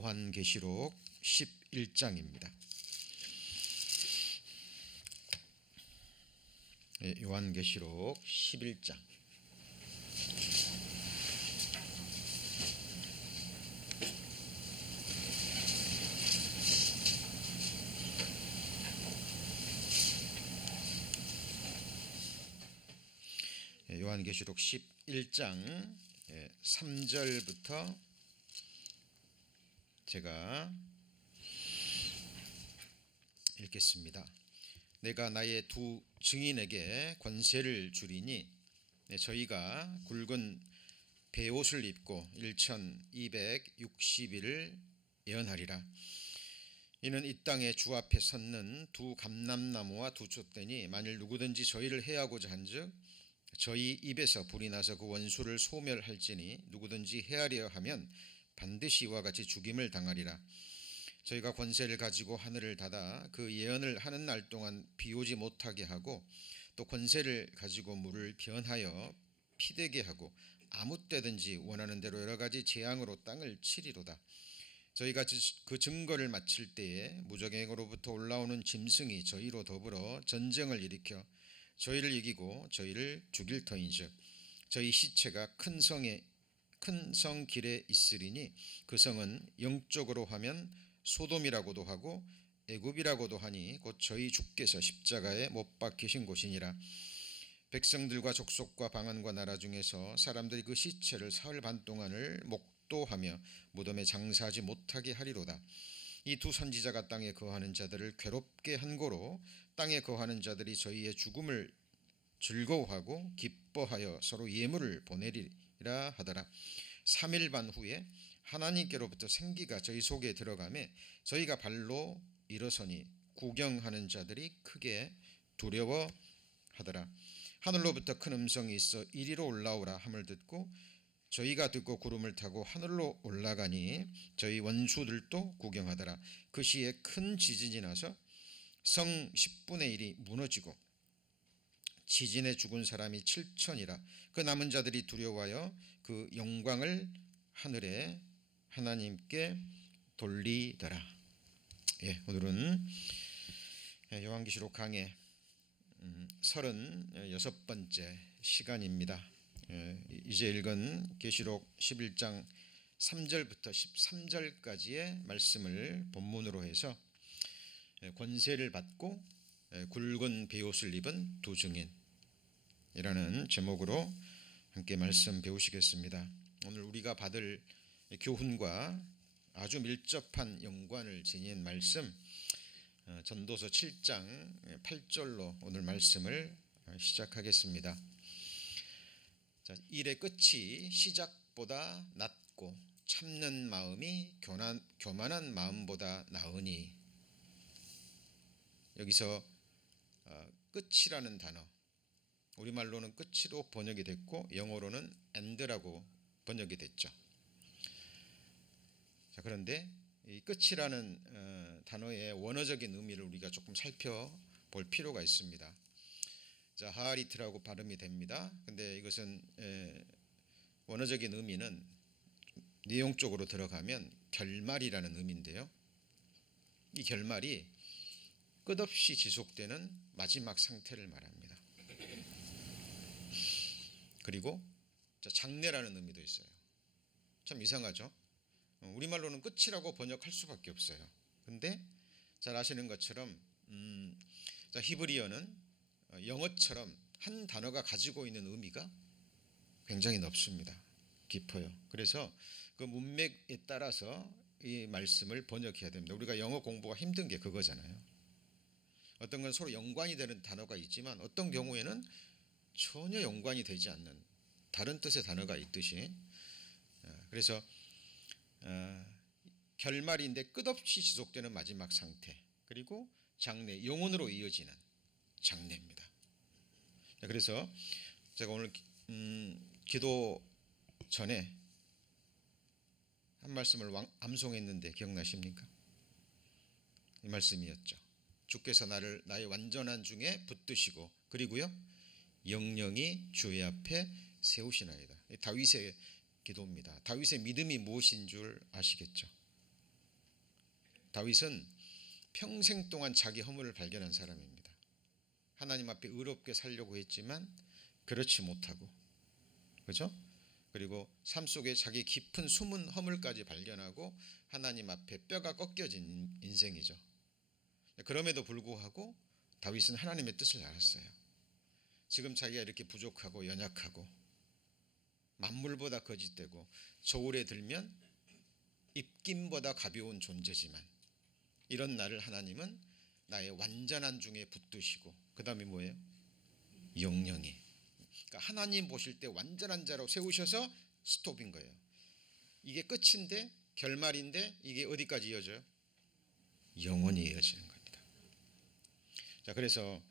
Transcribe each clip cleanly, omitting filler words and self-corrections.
요한계시록 11장입니다. 요한계시록 11장. 요한계시록 11장 3절부터 제가 읽겠습니다. 내가 나의 두 증인에게 권세를 주리니 저희가 굵은 베옷을 입고 1260일을 예언하리라. 이는 이 땅에 주 앞에 섰는 두 감람나무와 두 촛대니 만일 누구든지 저희를 해하고자 한즉 저희 입에서 불이 나서 그 원수를 소멸할지니 누구든지 해하려 하면 반드시 이와 같이 죽임을 당하리라. 저희가 권세를 가지고 하늘을 닫아 그 예언을 하는 날 동안 비 오지 못하게 하고 또 권세를 가지고 물을 변하여 피되게 하고 아무 때든지 원하는 대로 여러 가지 재앙으로 땅을 치리로다. 저희가 그 증거를 마칠 때에 무적행으로부터 올라오는 짐승이 저희로 더불어 전쟁을 일으켜 저희를 이기고 저희를 죽일 터인즉 저희 시체가 큰 성 길에 있으리니 그 성은 영적으로 하면 소돔이라고도 하고 애굽이라고도 하니 곧 저희 주께서 십자가에 못 박히신 곳이니라. 백성들과 족속과 방언과 나라 중에서 사람들이 그 시체를 사흘 반 동안을 목도하며 무덤에 장사하지 못하게 하리로다. 이 두 선지자가 땅에 거하는 자들을 괴롭게 한 고로 땅에 거하는 자들이 저희의 죽음을 즐거워하고 기뻐하여 서로 예물을 보내리라 하더라. 3일 반 후에 하나님께로부터 생기가 저희 속에 들어가매 저희가 발로 일어서니 구경하는 자들이 크게 두려워하더라. 하늘로부터 큰 음성이 있어 이리로 올라오라 함을 듣고 저희가 듣고 구름을 타고 하늘로 올라가니 저희 원수들도 구경하더라. 그 시에 큰 지진이 나서 성 10분의 1이 무너지고 지진에 죽은 사람이 7천이라. 그 남은 자들이 두려워하여 그 영광을 하늘에 하나님께 돌리더라. 오늘은 요한계시록 강의 36번째 시간입니다. 이제 읽은 계시록 11장 3절부터 13절까지의 말씀을 본문으로 해서 권세를 받고 굵은 베옷을 입은 두 증인이라는 제목으로 함께 말씀 배우시겠습니다. 오늘 우리가 받을 교훈과 아주 밀접한 연관을 지닌 말씀, 전도서 7장 8절로 오늘 말씀을 시작하겠습니다. 자, 일의 끝이 시작보다 낫고 참는 마음이 교만한 마음보다 나으니. 여기서 끝이라는 단어, 우리말로는 끝으로 번역이 됐고 영어로는 end라고 번역이 됐죠. 자, 그런데 이 끝이라는 단어의 원어적인 의미를 우리가 조금 살펴볼 필요가 있습니다. 자, 하리트라고 발음이 됩니다. 근데 이것은 원어적인 의미는 내용적으로 들어가면 결말이라는 의미인데요. 이 결말이 끝없이 지속되는 마지막 상태를 말합니다. 그리고 장래라는 의미도 있어요. 참 이상하죠? 우리말로는 끝이라고 번역할 수밖에 없어요. 근데 잘 아시는 것처럼 히브리어는 영어처럼 한 단어가 가지고 있는 의미가 굉장히 넓습니다. 깊어요. 그래서 그 문맥에 따라서 이 말씀을 번역해야 됩니다. 우리가 영어 공부가 힘든 게 그거잖아요. 어떤 건 서로 연관이 되는 단어가 있지만 어떤 경우에는 전혀 연관이 되지 않는 다른 뜻의 단어가 있듯이, 그래서 결말인데 끝없이 지속되는 마지막 상태, 그리고 장래, 영혼으로 이어지는 장래입니다. 그래서 제가 오늘 기도 전에 한 말씀을 암송했는데 기억나십니까? 이 말씀이었죠. 주께서 나의 완전한 중에 붙드시고 그리고요 영영이 주의 앞에 세우시나이다. 다윗의 기도입니다. 다윗의 믿음이 무엇인 줄 아시겠죠? 다윗은 평생 동안 자기 허물을 발견한 사람입니다. 하나님 앞에 의롭게 살려고 했지만 그렇지 못하고, 그죠? 그리고 삶 속에 자기 깊은 숨은 허물까지 발견하고 하나님 앞에 뼈가 꺾여진 인생이죠. 그럼에도 불구하고 다윗은 하나님의 뜻을 알았어요. 지금 자기가 이렇게 부족하고 연약하고 만물보다 거짓되고 저울에 들면 입김보다 가벼운 존재지만 이런 나를 하나님은 나의 완전한 중에 붙드시고, 그 다음에 뭐예요? 영영이. 그러니까 하나님 보실 때 완전한 자로 세우셔서 스톱인 거예요. 이게 끝인데, 결말인데, 이게 어디까지 이어져요? 영원히 이어지는 겁니다. 자, 그래서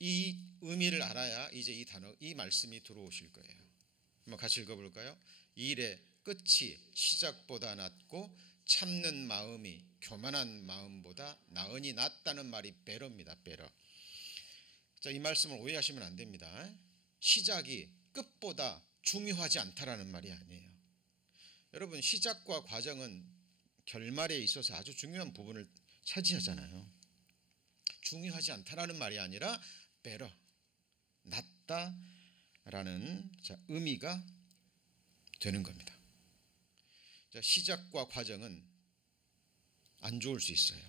이 의미를 알아야 이제 이 단어, 이 말씀이 들어오실 거예요. 한번 같이 읽어볼까요? 일의 끝이 시작보다 낫고 참는 마음이 교만한 마음보다 나으니 낫다는 말이 베러입니다. 베러. 자, 이 말씀을 오해하시면 안 됩니다. 시작이 끝보다 중요하지 않다라는 말이 아니에요. 여러분, 시작과 과정은 결말에 있어서 아주 중요한 부분을 차지하잖아요. 중요하지 않다라는 말이 아니라 베러, 낫다라는 의미가 되는 겁니다. 자, 시작과 과정은 안 좋을 수 있어요.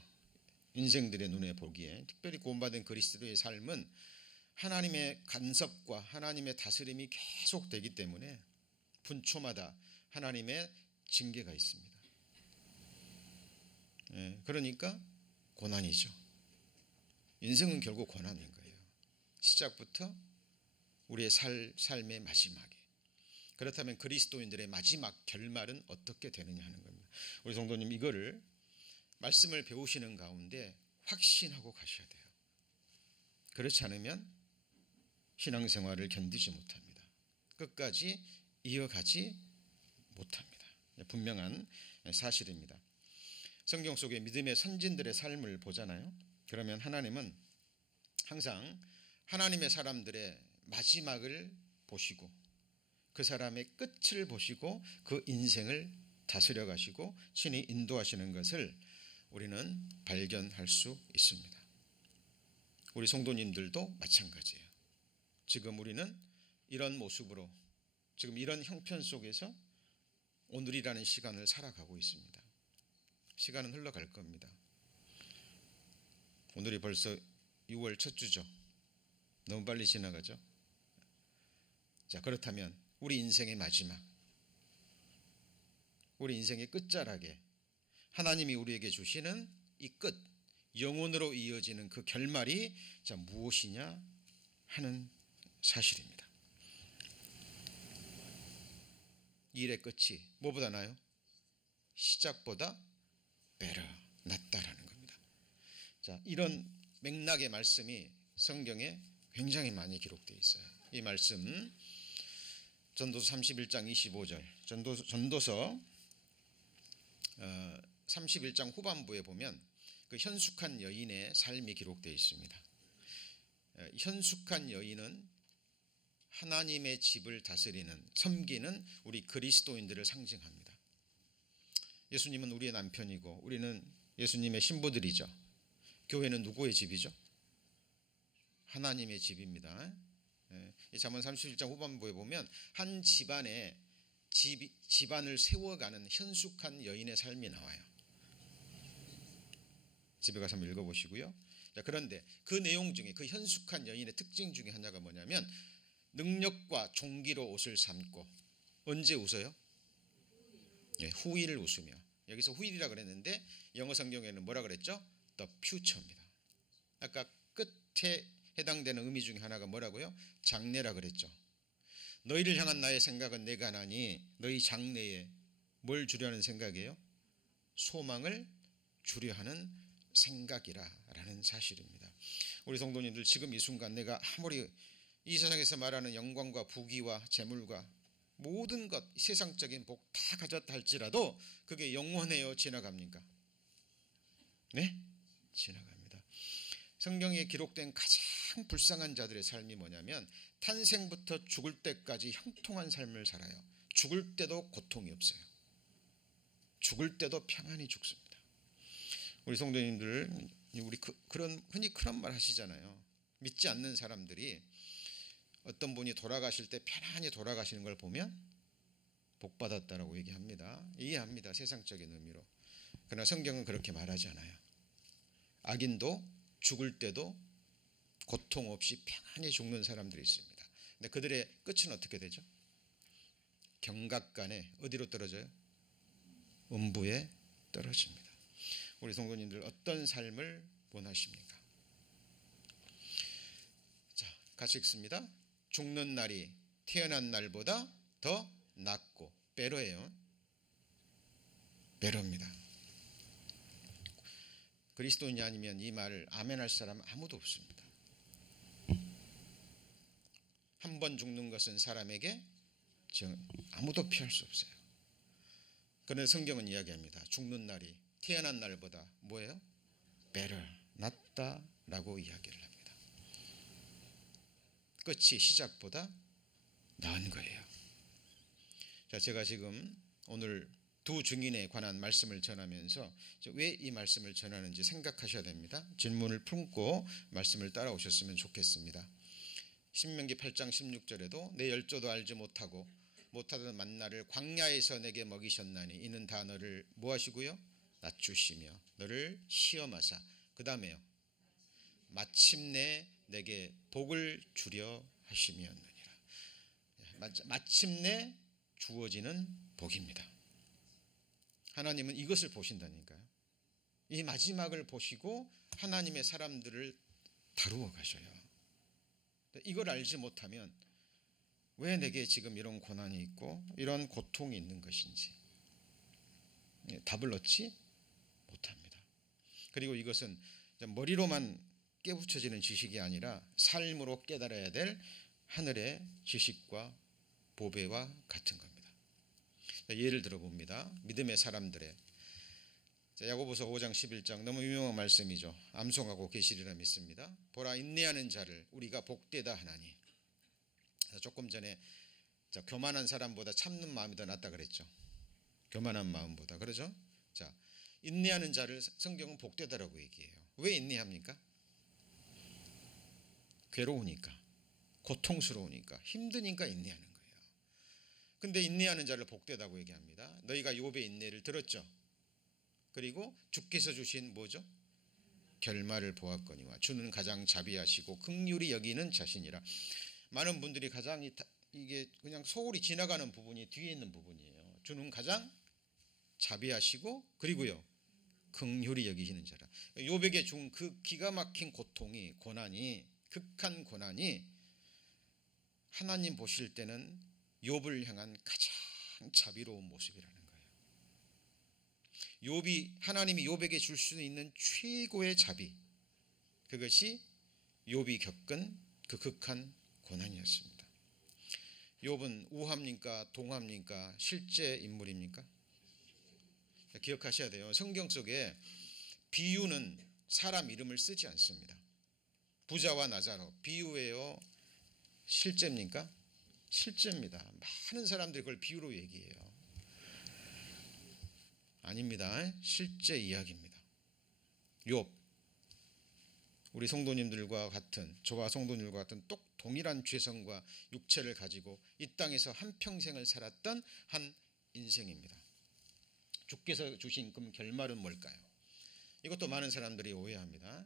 인생들의 눈에 보기에, 특별히 구원받은 그리스도의 삶은 하나님의 간섭과 하나님의 다스림이 계속되기 때문에 분초마다 하나님의 징계가 있습니다. 그러니까 고난이죠. 인생은 결국 고난인 거예요. 시작부터 우리의 삶의 마지막에. 그렇다면 그리스도인들의 마지막 결말은 어떻게 되느냐 하는 겁니다. 우리 성도님, 이거를 말씀을 배우시는 가운데 확신하고 가셔야 돼요. 그렇지 않으면 신앙생활을 견디지 못합니다. 끝까지 이어가지 못합니다. 분명한 사실입니다. 성경 속의 믿음의 선진들의 삶을 보잖아요. 그러면 하나님은 항상 하나님의 사람들의 마지막을 보시고 그 사람의 끝을 보시고 그 인생을 다스려 가시고 친히 인도하시는 것을 우리는 발견할 수 있습니다. 우리 성도님들도 마찬가지예요. 지금 우리는 이런 모습으로, 지금 이런 형편 속에서 오늘이라는 시간을 살아가고 있습니다. 시간은 흘러갈 겁니다. 오늘이 벌써 6월 첫 주죠. 너무 빨리 지나가죠. 자, 그렇다면 우리 인생의 마지막, 우리 인생의 끝자락에 하나님이 우리에게 주시는 이 끝, 영혼으로 이어지는 그 결말이 자 무엇이냐 하는 사실입니다. 일의 끝이 뭐보다 나요? 시작보다 베러, 낫다라는 겁니다. 자, 이런 맥락의 말씀이 성경에 굉장히 많이 기록되어 있어요. 이 말씀 전도서 31장 25절, 전도서 31장 후반부에 보면 그 현숙한 여인의 삶이 기록되어 있습니다. 현숙한 여인은 하나님의 집을 다스리는, 섬기는 우리 그리스도인들을 상징합니다. 예수님은 우리의 남편이고 우리는 예수님의 신부들이죠. 교회는 누구의 집이죠? 하나님의 집입니다. 잠언 31장 후반부에 보면 한 집안에 집안을 세워가는 현숙한 여인의 삶이 나와요. 집에 가서 한번 읽어보시고요. 자, 그런데 그 내용 중에 그 현숙한 여인의 특징 중에 하나가 뭐냐면 능력과 종기로 옷을 삼고 언제 웃어요? 후일을 웃으며. 여기서 후일이라 그랬는데 영어 성경에는 뭐라 그랬죠? The future입니다. 아까 끝에 해당되는 의미 중에 하나가 뭐라고요? 장래라 그랬죠. 너희를 향한 나의 생각은 내가 하나니 너희 장래에 뭘 주려는 생각이에요? 소망을 주려 하는 생각이라는 사실입니다. 우리 성도님들, 지금 이 순간 내가 아무리 이 세상에서 말하는 영광과 부귀와 재물과 모든 것, 세상적인 복 다 가졌다 할지라도 그게 영원해요? 지나갑니까? 네? 지나갑니다. 성경에 기록된 가장 불쌍한 자들의 삶이 뭐냐면 탄생부터 죽을 때까지 형통한 삶을 살아요. 죽을 때도 고통이 없어요. 죽을 때도 평안히 죽습니다. 우리 성도님들 우리 그런 흔히 그런 말 하시잖아요. 믿지 않는 사람들이 어떤 분이 돌아가실 때 편안히 돌아가시는 걸 보면 복 받았다라고 얘기합니다. 이해합니다. 세상적인 의미로. 그러나 성경은 그렇게 말하지 않아요. 악인도 죽을 때도 고통 없이 평안히 죽는 사람들이 있습니다. 근데 그들의 끝은 어떻게 되죠? 경각간에 어디로 떨어져요? 음부에 떨어집니다. 우리 성도님들 어떤 삶을 원하십니까? 자, 같이 읽습니다. 죽는 날이 태어난 날보다 더 낫고 베러예요. 베러입니다. 그리스도인이 아니면 이 말을 아멘할 사람 아무도 없습니다. 한 번 죽는 것은 사람에게 아무도 피할 수 없어요. 그런데 성경은 이야기합니다. 죽는 날이 태어난 날보다 뭐예요? better, 낫다라고 이야기를 합니다. 끝이 시작보다 나은 거예요. 자, 제가 지금 오늘 두 증인에 관한 말씀을 전하면서 왜 이 말씀을 전하는지 생각하셔야 됩니다. 질문을 품고 말씀을 따라오셨으면 좋겠습니다. 신명기 8장 16절에도 내 열조도 알지 못하던 만나를 광야에서 내게 먹이셨나니 이는 다 너를 무엇이고요? 낮추시며 너를 시험하사 그 다음에요 마침내 내게 복을 주려 하심이었느니라. 마침내 주어지는 복입니다. 하나님은 이것을 보신다니까요. 이 마지막을 보시고 하나님의 사람들을 다루어 가셔요. 이걸 알지 못하면 왜 내게 지금 이런 고난이 있고 이런 고통이 있는 것인지 답을 얻지 못합니다. 그리고 이것은 머리로만 깨우쳐지는 지식이 아니라 삶으로 깨달아야 될 하늘의 지식과 보배와 같은 겁니다. 예를 들어 봅니다. 믿음의 사람들의 야고보서 5장 11장 너무 유명한 말씀이죠. 암송하고 계시리라 믿습니다. 보라 인내하는 자를 우리가 복되다 하나니. 조금 전에 교만한 사람보다 참는 마음이 더 낫다 그랬죠. 교만한 마음보다. 그러죠? 자, 인내하는 자를 성경은 복되다라고 얘기해요. 왜 인내합니까? 괴로우니까, 고통스러우니까, 힘드니까 인내하는 거예요. 근데 인내하는 자를 복되다고 얘기합니다. 너희가 욥의 인내를 들었죠. 그리고 주께서 주신 뭐죠? 결말을 보았거니와 주는 가장 자비하시고 긍휼히 여기는 자신이라. 많은 분들이 가장 이게 그냥 소홀히 지나가는 부분이 뒤에 있는 부분이에요. 주는 가장 자비하시고 그리고요 긍휼히 여기시는 자라. 욥에게 준 그 기가 막힌 고난이 극한 고난이 하나님 보실 때는 욥을 향한 가장 자비로운 모습이라는 거예요. 하나님이 욥에게 줄 수 있는 최고의 자비, 그것이 욥이 겪은 그 극한 고난이었습니다. 욥은 우합니까 동합니까 실제 인물입니까? 기억하셔야 돼요. 성경 속에 비유는 사람 이름을 쓰지 않습니다. 부자와 나자로 비유예요? 실제입니까? 실제입니다. 많은 사람들이 그걸 비유로 얘기해요. 아닙니다. 실제 이야기입니다. 욥, 우리 성도님들과 같은, 저와 성도님들과 같은 동일한 죄성과 육체를 가지고 이 땅에서 한평생을 살았던 한 인생입니다. 주께서 주신 그럼 결말은 뭘까요? 이것도 많은 사람들이 오해합니다.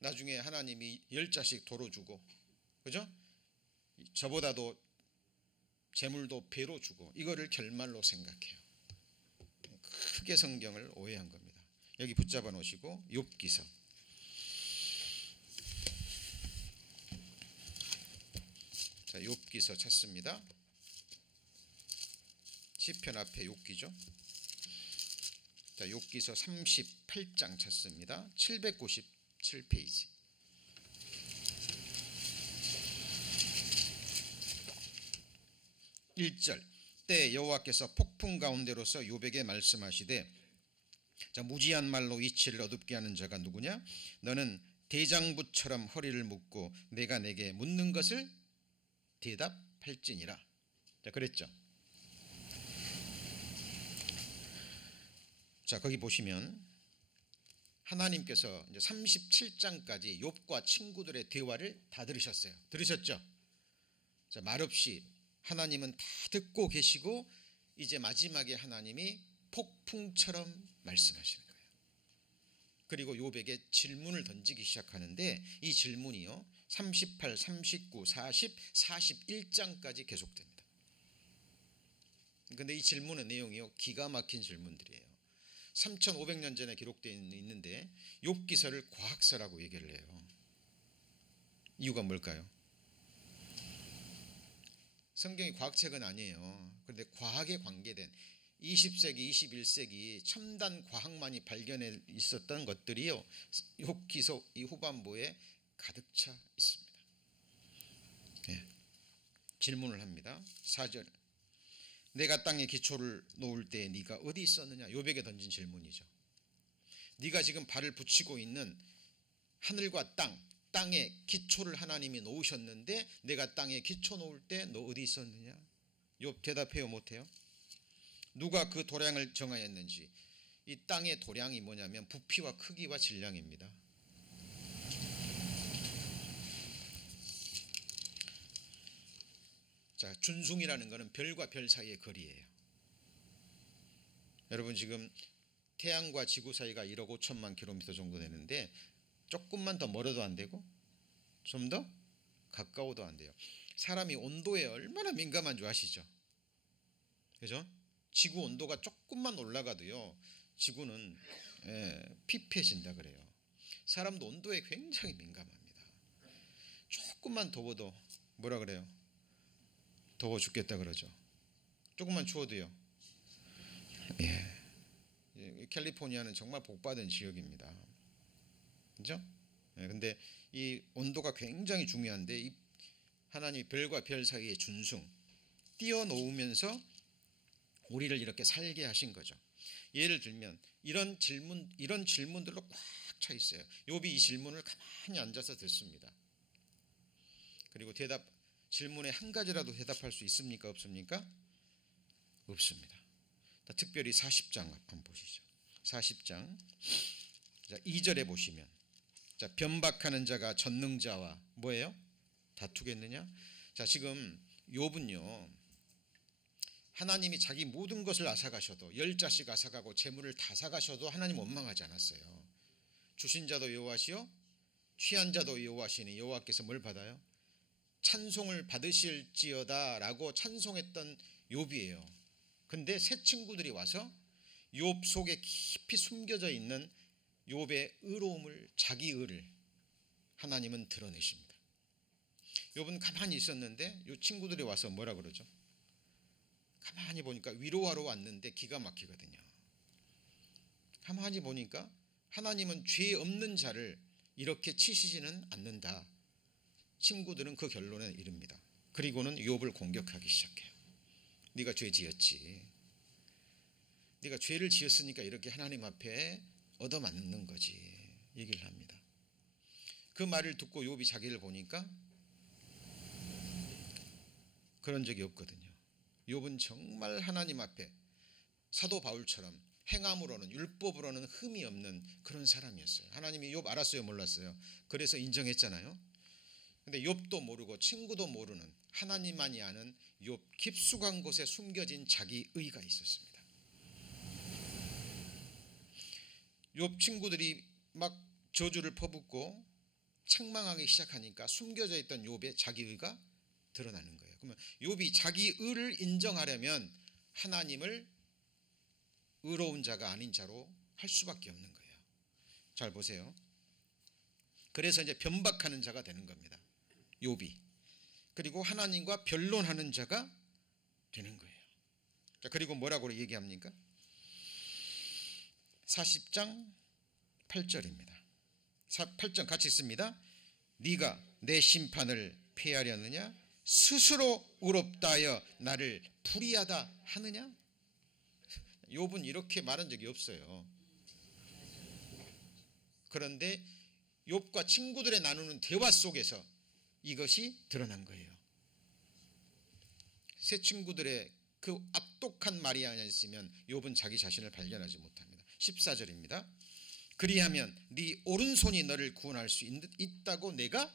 나중에 하나님이 10자씩 도로 주고, 그죠? 저보다도 재물도 배로 주고, 이거를 결말로 생각해요. 크게 성경을 오해한 겁니다. 여기 붙잡아 놓으시고 욥기서 자, 욥기서 찾습니다. 시편 앞에 욥기죠. 자, 욥기서 38장 찾습니다. 797페이지. 1절 때 여호와께서 폭풍 가운데로서 욥에게 말씀하시되 자, 무지한 말로 이치를 어둡게 하는 자가 누구냐? 너는 대장부처럼 허리를 묶고 내가 내게 묻는 것을 대답할지니라. 자, 그랬죠. 자, 거기 보시면 하나님께서 이제 37장까지 욥과 친구들의 대화를 다 들으셨어요. 들으셨죠? 자, 말없이 하나님은 다 듣고 계시고 이제 마지막에 하나님이 폭풍처럼 말씀하시는 거예요. 그리고 욥에게 질문을 던지기 시작하는데 이 질문이요 38, 39, 40, 41장까지 계속됩니다. 그런데 이 질문의 내용이요 기가 막힌 질문들이에요. 3500년 전에 기록되어 있는데 욥기서를 과학서라고 얘기를 해요. 이유가 뭘까요? 성경이 과학책은 아니에요. 그런데 과학에 관계된 20세기, 21세기 첨단 과학만이 발견해 있었던 것들이요 욥기서 이 후반부에 가득 차 있습니다. 네. 질문을 합니다. 4절 내가 땅에 기초를 놓을 때 네가 어디 있었느냐. 욥에게 던진 질문이죠. 네가 지금 발을 붙이고 있는 하늘과 땅에 기초를 하나님이 놓으셨는데 내가 땅에 기초 놓을 때 너 어디 있었느냐. 욥 대답해요 못해요? 누가 그 도량을 정하였는지. 이 땅의 도량이 뭐냐면 부피와 크기와 질량입니다. 자, 준숭이라는 것은 별과 별 사이의 거리예요. 여러분 지금 태양과 지구 사이가 1억 5천만 킬로미터 정도 되는데 조금만 더 멀어도 안 되고 좀 더 가까워도 안 돼요. 사람이 온도에 얼마나 민감한 줄 아시죠? 그죠? 지구 온도가 조금만 올라가도요 지구는 피폐해진다 그래요. 사람도 온도에 굉장히 민감합니다. 조금만 더워도 뭐라 그래요? 더워 죽겠다 그러죠. 조금만 추워도요. 캘리포니아는 정말 복받은 지역입니다. 그죠? 근데 이 온도가 굉장히 중요한데 이 하나님이 별과 별 사이의 준숭 띄워놓으면서 우리를 이렇게 살게 하신 거죠. 예를 들면 이런 질문들로 꽉 차 있어요. 욥이 이 질문을 가만히 앉아서 듣습니다. 그리고 질문에 한 가지라도 대답할 수 있습니까? 없습니까? 없습니다. 특별히 40장 한번 보시죠. 40장 2절에 보시면 자, 변박하는 자가 전능자와 뭐예요? 다투겠느냐? 자, 지금 욥은요 하나님이 자기 모든 것을 앗아가셔도 10자씩 앗아가고 재물을 다 사가셔도 하나님 원망하지 않았어요. 주신 자도 여호와시요 취한 자도 여호와시니 여호와께서 뭘 받아요? 찬송을 받으실지어다 라고 찬송했던 욥이에요. 근데 새 친구들이 와서 욥 속에 깊이 숨겨져 있는 욥의 의로움을 자기 의를 하나님은 드러내십니다. 욥은 가만히 있었는데 이 친구들이 와서 뭐라 그러죠? 가만히 보니까 위로하러 왔는데 기가 막히거든요. 가만히 보니까 하나님은 죄 없는 자를 이렇게 치시지는 않는다. 친구들은 그 결론에 이릅니다. 그리고는 욥을 공격하기 시작해요. 네가 죄 지었지. 네가 죄를 지었으니까 이렇게 하나님 앞에 얻어맞는 거지. 얘기를 합니다. 그 말을 듣고 욥이 자기를 보니까 그런 적이 없거든요. 욥은 정말 하나님 앞에 사도 바울처럼 행함으로는 율법으로는 흠이 없는 그런 사람이었어요. 하나님이 욥 알았어요 몰랐어요? 그래서 인정했잖아요. 근데 욥도 모르고 친구도 모르는 하나님만이 아는 욥 깊숙한 곳에 숨겨진 자기 의가 있었습니다. 욥 친구들이 막 저주를 퍼붓고 책망하기 시작하니까 숨겨져 있던 욥의 자기 의가 드러나는 거예요. 그러면 욥이 자기 의를 인정하려면 하나님을 의로운 자가 아닌 자로 할 수밖에 없는 거예요. 잘 보세요. 그래서 이제 변박하는 자가 되는 겁니다. 욥이. 그리고 하나님과 변론하는 자가 되는 거예요. 자, 그리고 뭐라고 얘기합니까? 40장 8절입니다. 8절 같이 읽습니다. 네가 내 심판을 피하려느냐? 스스로 의롭다 하여 나를 불의하다 하느냐? 욥은 이렇게 말한 적이 없어요. 그런데 욥과 친구들의 나누는 대화 속에서 이것이 드러난 거예요. 새 친구들의 그 악독한 말이 아니었으면 욥은 자기 자신을 발견하지 못합니다. 14절입니다. 그리하면 네 오른손이 너를 구원할 수 있다고 내가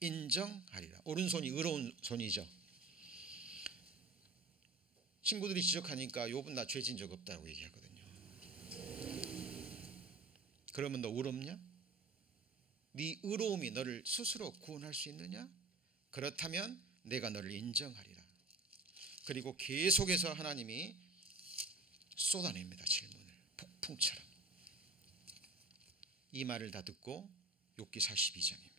인정하리라. 오른손이 의로운 손이죠. 친구들이 지적하니까 욥은 나 죄진 적 없다고 얘기하거든요. 그러면 너 의롭냐? 네 의로움이 너를 스스로 구원할 수 있느냐? 그렇다면 내가 너를 인정하리라. 그리고 계속해서 하나님이 쏟아냅니다. 질문을 폭풍처럼. 이 말을 다 듣고 욥기 42장입니다.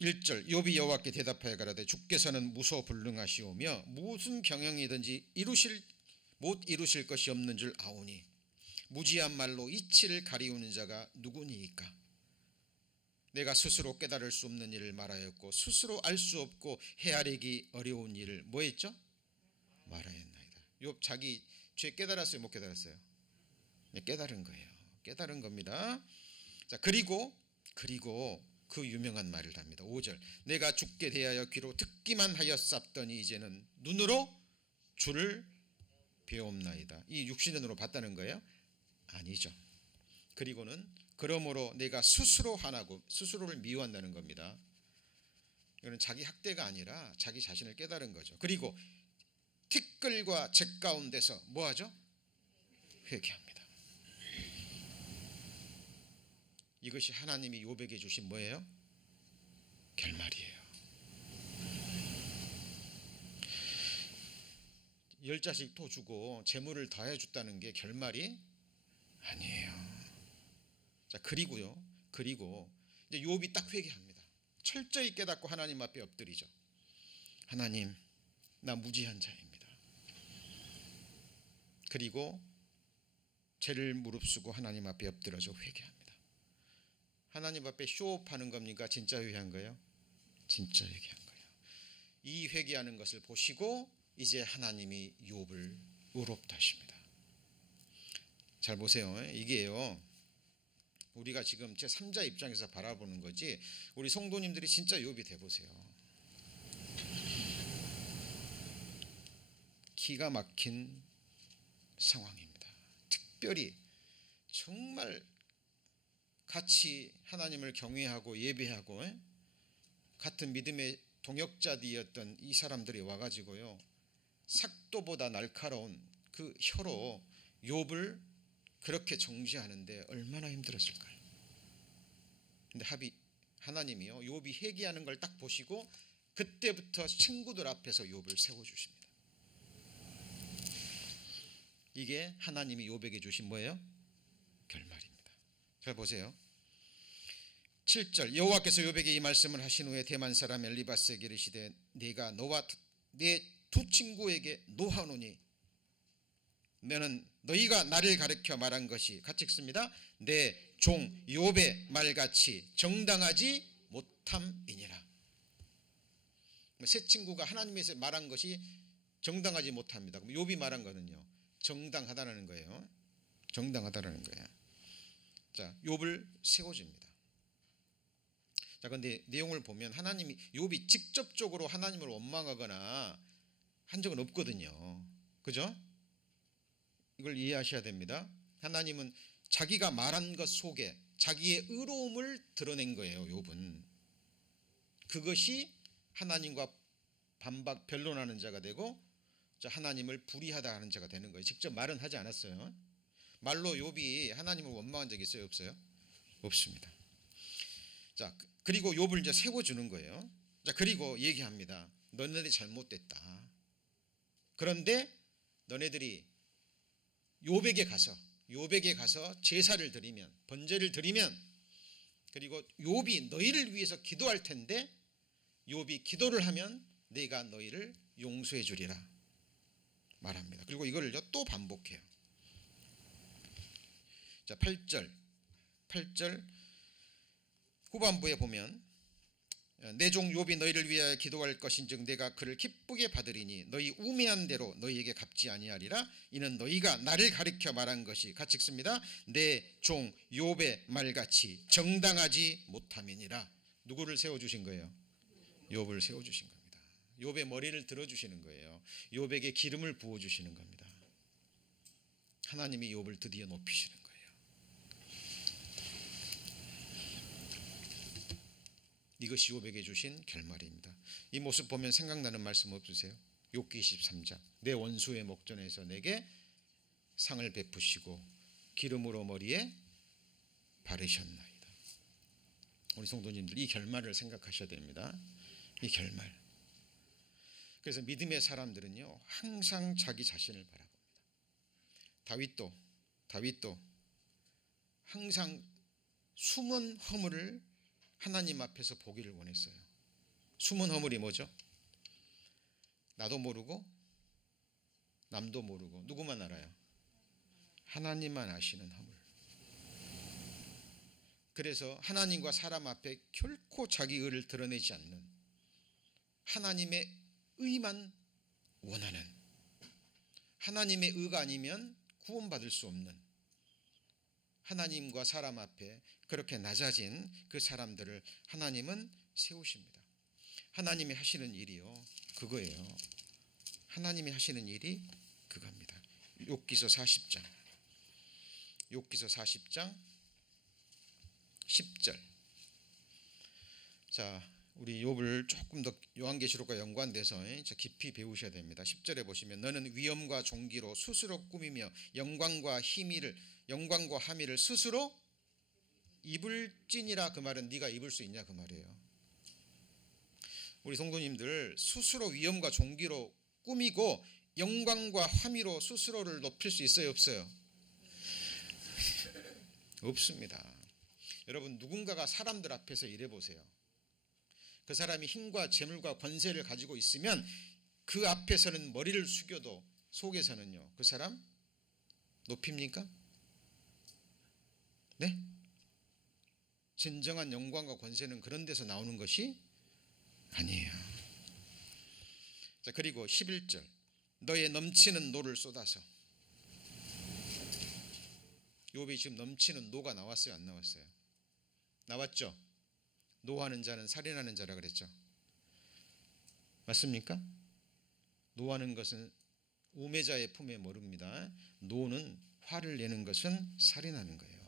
1절 욥이 여호와께 대답하여 가라되 주께서는 무소불능하시오며 무슨 경영이든지 못 이루실 것이 없는 줄 아오니 무지한 말로 이치를 가리우는 자가 누구니이까. 내가 스스로 깨달을 수 없는 일을 말하였고 스스로 알 수 없고 헤아리기 어려운 일을 뭐 했죠? 말하였나이다. 욥 자기 죄 깨달았어요? 못 깨달았어요? 네, 깨달은 거예요. 깨달은 겁니다. 자, 그리고 그 유명한 말을 합니다. 5절 내가 죽게 대하여 귀로 듣기만 하였sap더니 이제는 눈으로 주를 배옵나이다. 이 육신의 눈으로 봤다는 거예요? 아니죠. 그리고는 그러므로 내가 스스로 화나고 스스로를 미워한다는 겁니다. 이거는 자기 학대가 아니라 자기 자신을 깨달은 거죠. 그리고 티끌과 재 가운데서 뭐하죠? 회개합니다. 이것이 하나님이 욥에게 주신 뭐예요? 결말이에요. 10자식 또 주고 재물을 더해 줬다는 게 결말이 아니에요. 자, 그리고 이제 욥이 딱 회개합니다. 철저히 깨닫고 하나님 앞에 엎드리죠. 하나님, 나 무지한 자입니다. 그리고 죄를 무릅쓰고 하나님 앞에 엎드려서 회개합니다. 하나님 앞에 쇼업하는 겁니까? 진짜 회개한 거예요? 진짜 회개한 거예요. 이 회개하는 것을 보시고 이제 하나님이 욥을 의롭다 하십니다. 잘 보세요. 이게요, 우리가 지금 제 3자 입장에서 바라보는 거지 우리 성도님들이 진짜 욥이 돼보세요. 기가 막힌 상황입니다. 특별히 정말 같이 하나님을 경외하고 예배하고 같은 믿음의 동역자들이었던 이 사람들이 와가지고요, 삭도보다 날카로운 그 혀로 욥을 그렇게 정죄하는데 얼마나 힘들었을까요? 근데 하나님이요, 욥이 회개하는 걸 딱 보시고 그때부터 친구들 앞에서 욥을 세워주십니다. 이게 하나님이 욥에게 주신 뭐예요? 결말입니다. 잘 보세요. 7절 여호와께서 욥에게 이 말씀을 하신 후에 대만 사람 엘리바스에게 이르시되 내가 너와 내 두 친구에게 노하노니 너희가 나를 가르쳐 말한 것이 같이 읽습니다. 내 종 욥의 말같이 정당하지 못함이니라. 세 친구가 하나님에서 말한 것이 정당하지 못합니다. 그럼 욥이 말한 거는요, 정당하다는 거예요. 정당하다는 거예요. 자, 욥을 세워줍니다. 자, 그런데 내용을 보면 하나님이 욥이 직접적으로 하나님을 원망하거나 한 적은 없거든요. 그죠? 이걸 이해하셔야 됩니다. 하나님은 자기가 말한 것 속에 자기의 의로움을 드러낸 거예요. 욥은 그것이 하나님과 반박 변론하는 자가 되고 하나님을 불의하다 하는 자가 되는 거예요. 직접 말은 하지 않았어요. 말로 욥이 하나님을 원망한 적이 있어요? 없어요? 없습니다. 자, 그리고 욥을 이제 세워주는 거예요. 자, 그리고 얘기합니다. 너네들이 잘못됐다. 그런데 너네들이 욥에게 가서 제사를 드리면, 번제를 드리면, 그리고 욥이 너희를 위해서 기도할 텐데 욥이 기도를 하면 내가 너희를 용서해 주리라 말합니다. 그리고 이걸 또 반복해요. 자, 8절 후반부에 보면 내 종 욥이 너희를 위하여 기도할 것인즉 내가 그를 기쁘게 받으리니 너희 우매한 대로 너희에게 갚지 아니하리라. 이는 너희가 나를 가리켜 말한 것이 같이 읽습니다. 내 종 욥의 말같이 정당하지 못함이니라. 누구를 세워주신 거예요? 욥을 세워주신 겁니다. 욥의 머리를 들어주시는 거예요. 욥에게 기름을 부어주시는 겁니다. 하나님이 욥을 드디어 높이시는 거예요. 이것이 욥에게 주신 결말입니다. 이 모습 보면 생각나는 말씀 없으세요? 욥기 23장. 내 원수의 목전에서 내게 상을 베푸시고 기름으로 머리에 바르셨나이다. 우리 성도님들 이 결말을 생각하셔야 됩니다. 이 결말. 그래서 믿음의 사람들은요 항상 자기 자신을 바라봅니다. 다윗도 항상 숨은 허물을 하나님 앞에서 보기를 원했어요. 숨은 허물이 뭐죠? 나도 모르고 남도 모르고 누구만 알아요? 하나님만 아시는 허물. 그래서 하나님과 사람 앞에 결코 자기 의를 드러내지 않는, 하나님의 의만 원하는, 하나님의 의가 아니면 구원받을 수 없는, 하나님과 사람 앞에 그렇게 낮아진 그 사람들을 하나님은 세우십니다. 하나님이 하시는 일이요 그거예요. 하나님이 하시는 일이 그겁니다. 욥기서 40장 10절. 자, 우리 욥을 조금 더 요한계시록과 연관돼서 깊이 배우셔야 됩니다. 10절에 보시면 너는 위엄과 존귀로 스스로 꾸미며 영광과 함의를 스스로 입을지니라. 그 말은 네가 입을 수 있냐 그 말이에요. 우리 성도님들 스스로 위엄과 존귀로 꾸미고 영광과 함의로 스스로를 높일 수 있어요 없어요? 없습니다. 여러분 누군가가 사람들 앞에서 일해 보세요. 그 사람이 힘과 재물과 권세를 가지고 있으면 그 앞에서는 머리를 숙여도 속에서는요 그 사람 높입니까? 네? 진정한 영광과 권세는 그런 데서 나오는 것이 아니에요. 자, 그리고 11절. 너의 넘치는 노를 쏟아서. 욥이 지금 넘치는 노가 나왔어요 안 나왔어요? 나왔죠. 노하는 자는 살인하는 자라 그랬죠. 맞습니까? 노하는 것은 우매자의 품에 모릅니다. 노는 화를 내는 것은 살인하는 거예요.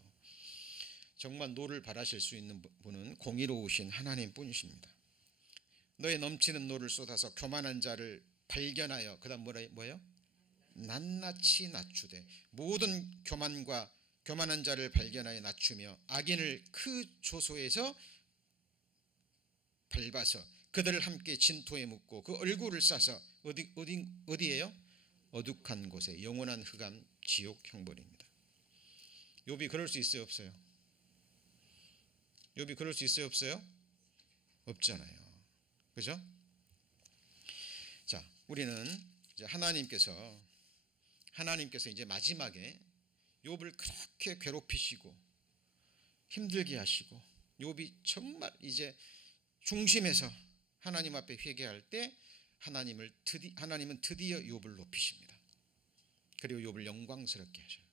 정말 노를 발하실 수 있는 분은 공의로우신 하나님 뿐이십니다. 너의 넘치는 노를 쏟아서 교만한 자를 발견하여, 그 다음 뭐예요? 낱낱이 낮추되 모든 교만한 자를 발견하여 낮추며 악인을 그 조소에서 밟아서 그들을 함께 진토에 묻고 그 얼굴을 싸서 어디예요? 어둑한 곳에 영원한 흑암 지옥 형벌입니다. 욥이 그럴 수 있어요 없어요? 욥이 그럴 수 있어요 없어요? 없잖아요. 그죠? 자, 우리는 이제 하나님께서 이제 마지막에 욥을 그렇게 괴롭히시고 힘들게 하시고 욥이 정말 이제 중심에서 하나님 앞에 회개할 때 하나님은 드디어 욥을 높이십니다. 그리고 욥을 영광스럽게 하셔요.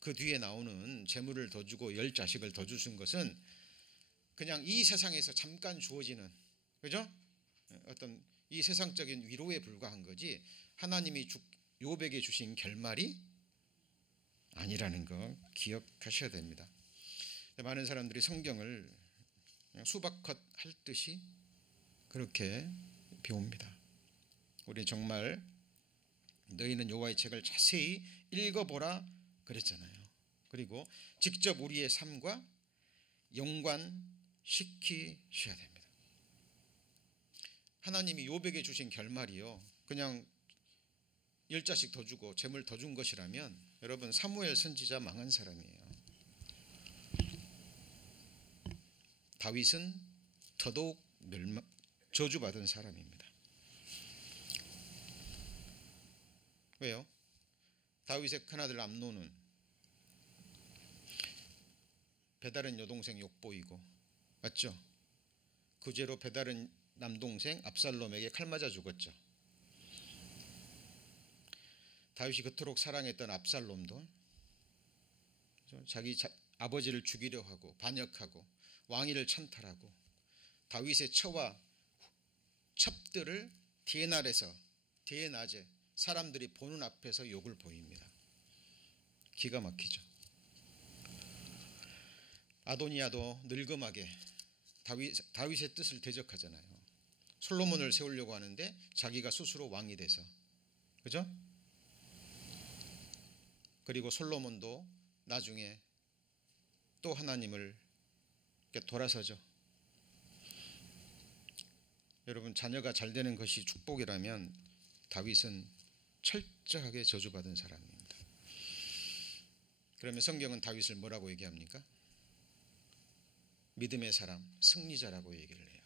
그 뒤에 나오는 재물을 더 주고 10자식을 더 주신 것은 그냥 이 세상에서 잠깐 주어지는, 그죠? 어떤 이 세상적인 위로에 불과한 거지 하나님이 욥에게 주신 결말이 아니라는 거 기억하셔야 됩니다. 많은 사람들이 성경을 수박컷 할 듯이 그렇게 배웁니다. 우리 정말 너희는 여호와의 책을 자세히 읽어보라 그랬잖아요. 그리고 직접 우리의 삶과 연관시키셔야 됩니다. 하나님이 욥에게 주신 결말이요 그냥 10자씩 더 주고 재물 더 준 것이라면 여러분 사무엘 선지자 망한 사람이에요. 다윗은 더더욱 저주받은 사람입니다. 왜요? 다윗의 큰아들 암논은 배다른 여동생 욕보이고, 맞죠? 그 죄로 배다른 남동생 압살롬에게 칼 맞아 죽었죠. 다윗이 그토록 사랑했던 압살롬도 자기 아버지를 죽이려 하고 반역하고 왕위를 찬탈하고 다윗의 처와 첩들을 대낮에 사람들이 보는 앞에서 욕을 보입니다. 기가 막히죠. 아도니아도 늙음하게 다윗의 뜻을 대적하잖아요. 솔로몬을 세우려고 하는데 자기가 스스로 왕이 돼서, 그죠? 그리고 솔로몬도 나중에 또 하나님을 돌아서죠. 여러분, 자녀가 잘 되는 것이 축복이라면 다윗은 철저하게 저주받은 사람입니다. 그러면 성경은 다윗을 뭐라고 얘기합니까? 믿음의 사람, 승리자라고 얘기를 해요.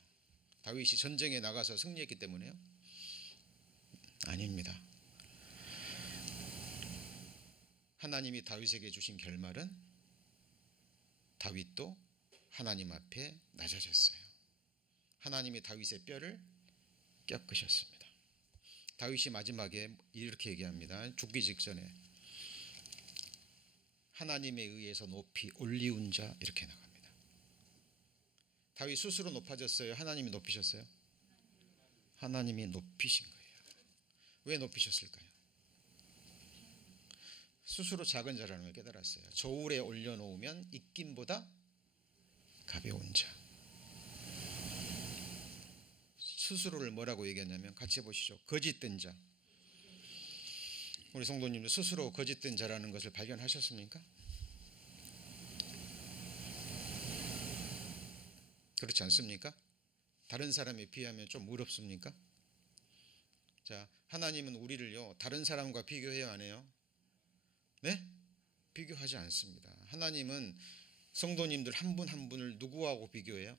다윗이 전쟁에 나가서 승리했기 때문에요? 아닙니다. 하나님이 다윗에게 주신 결말은 다윗도 하나님 앞에 낮아졌어요. 하나님이 다윗의 뼈를 꺾으셨습니다. 다윗이 마지막에 이렇게 얘기합니다. 죽기 직전에 하나님에 의해서 높이 올리운 자, 이렇게 나갑니다. 다윗 스스로 높아졌어요? 하나님이 높이셨어요? 하나님이 높이신 거예요. 왜 높이셨을까요? 스스로 작은 자라는 걸 깨달았어요. 저울에 올려놓으면 입김보다 가벼운 자. 스스로를 뭐라고 얘기했냐면, 같이 보시죠. 거짓된 자. 우리 성도님들 스스로 거짓된 자라는 것을 발견하셨습니까? 그렇지 않습니까? 다른 사람에 비하면 좀 무섭습니까? 자, 하나님은 우리를요 다른 사람과 비교해야 안 해요? 네? 비교하지 않습니다. 하나님은 성도님들 한 분 한 분을 누구하고 비교해요?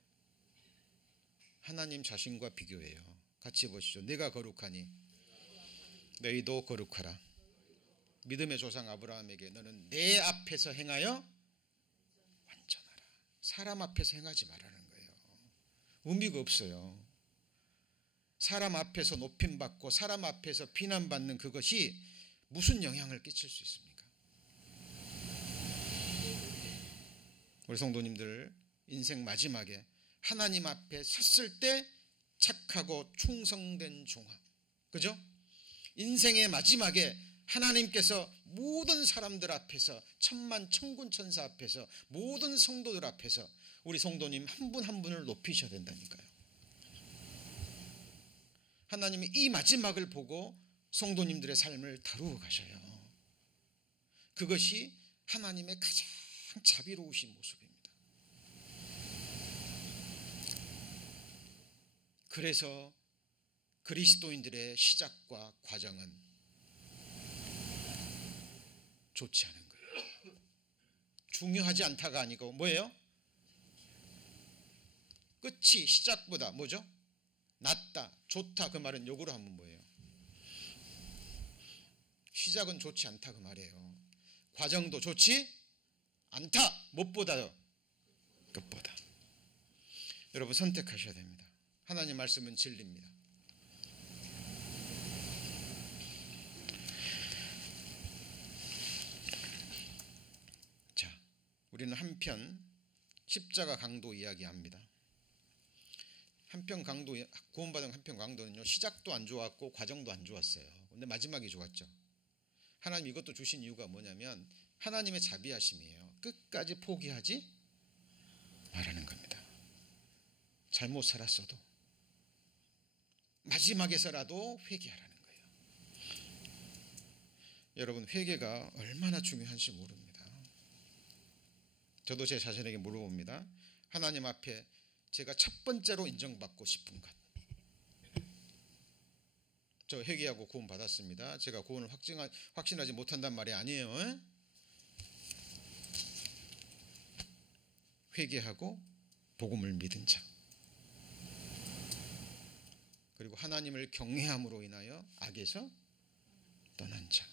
하나님 자신과 비교해요. 같이 보시죠. 내가 거룩하니 너희도 거룩하라. 믿음의 조상 아브라함에게 너는 내 앞에서 행하여 완전하라. 사람 앞에서 행하지 말라는 거예요. 의미가 없어요. 사람 앞에서 높임받고 사람 앞에서 비난받는 그것이 무슨 영향을 끼칠 수 있습니까? 우리 성도님들 인생 마지막에 하나님 앞에 섰을 때 착하고 충성된 종아, 그죠? 인생의 마지막에 하나님께서 모든 사람들 앞에서, 천만 천군 천사 앞에서, 모든 성도들 앞에서 우리 성도님 한 분 한 분을 높이셔야 된다니까요. 하나님이 이 마지막을 보고 성도님들의 삶을 다루어 가셔요. 그것이 하나님의 가장 자비로우신 모습입니다. 그래서 그리스도인들의 시작과 과정은 좋지 않은 거예요. 중요하지 않다가 아니고 뭐예요? 끝이 시작보다 뭐죠? 낫다, 좋다, 그 말은 역으로 하면 뭐예요? 시작은 좋지 않다 그 말이에요. 과정도 좋지 않다. 무엇보다요? 끝보다. 여러분 선택하셔야 됩니다. 하나님 말씀은 진리입니다. 자, 우리는 한편 십자가 강도 이야기합니다. 한편 강도, 구원받은 한편 강도는요 시작도 안 좋았고 과정도 안 좋았어요. 근데 마지막이 좋았죠. 하나님 이것도 주신 이유가 뭐냐면 하나님의 자비하심이에요. 끝까지 포기하지 말라는 겁니다. 잘못 살았어도 마지막에서라도 회개하라는 거예요. 여러분 회개가 얼마나 중요한지 모릅니다. 저도 제 자신에게 물어봅니다. 하나님 앞에 제가 첫 번째로 인정받고 싶은 것. 저 회개하고 구원 받았습니다. 제가 구원을 확신하지 못한단 말이 아니에요. 회개하고 복음을 믿은 자, 그리고 하나님을 경외함으로 인하여 악에서 떠난 자.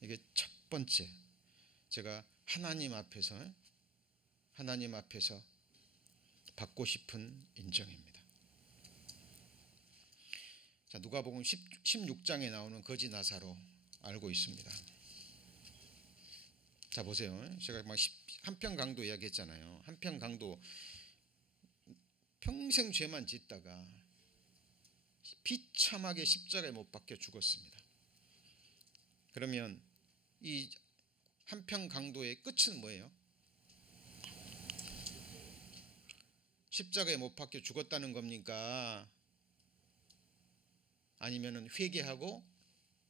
이게 첫 번째 제가 하나님 앞에서 받고 싶은 인정입니다. 자, 누가복음 16장에 나오는 거지 나사로 알고 있습니다. 자 보세요. 제가 막 한편 강도 이야기했잖아요. 한편 강도 평생 죄만 짓다가 비참하게 십자가에 못 박혀 죽었습니다. 그러면 이 한평 강도의 끝은 뭐예요? 십자가에 못 박혀 죽었다는 겁니까? 아니면은 회개하고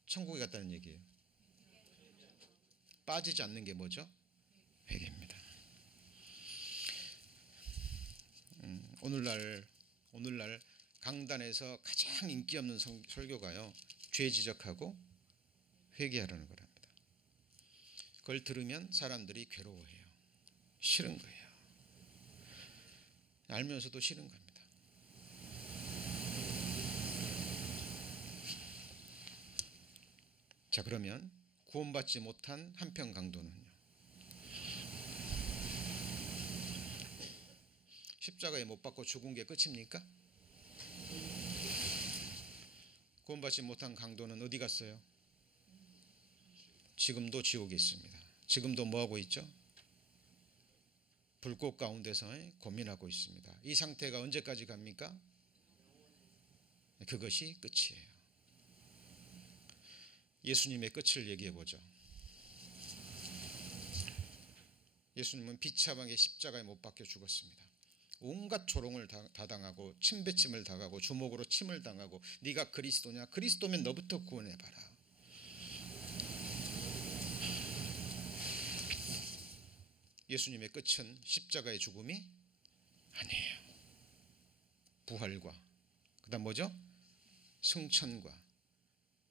천국에 갔다는 얘기예요? 빠지지 않는 게 뭐죠? 회개입니다. 오늘날 강단에서 가장 인기 없는 설교가요, 죄 지적하고 회개하라는 거랍니다. 그걸 들으면 사람들이 괴로워해요. 싫은 거예요. 알면서도 싫은 겁니다. 자, 그러면 구원받지 못한 한평 강도는요, 십자가에 못 박고 죽은 게 끝입니까? 구원받지 못한 강도는 어디 갔어요? 지금도 지옥에 있습니다. 지금도 뭐하고 있죠? 불꽃 가운데서 고민하고 있습니다. 이 상태가 언제까지 갑니까? 그것이 끝이에요. 예수님의 끝을 얘기해 보죠. 예수님은 비참하게 십자가에 못 박혀 죽었습니다. 온갖 조롱을 다 당하고 침뱉음을 당하고 주먹으로 침을 당하고 네가 그리스도냐? 그리스도면 너부터 구원해봐라. 예수님의 끝은 십자가의 죽음이 아니에요. 부활과 그다음 뭐죠? 승천과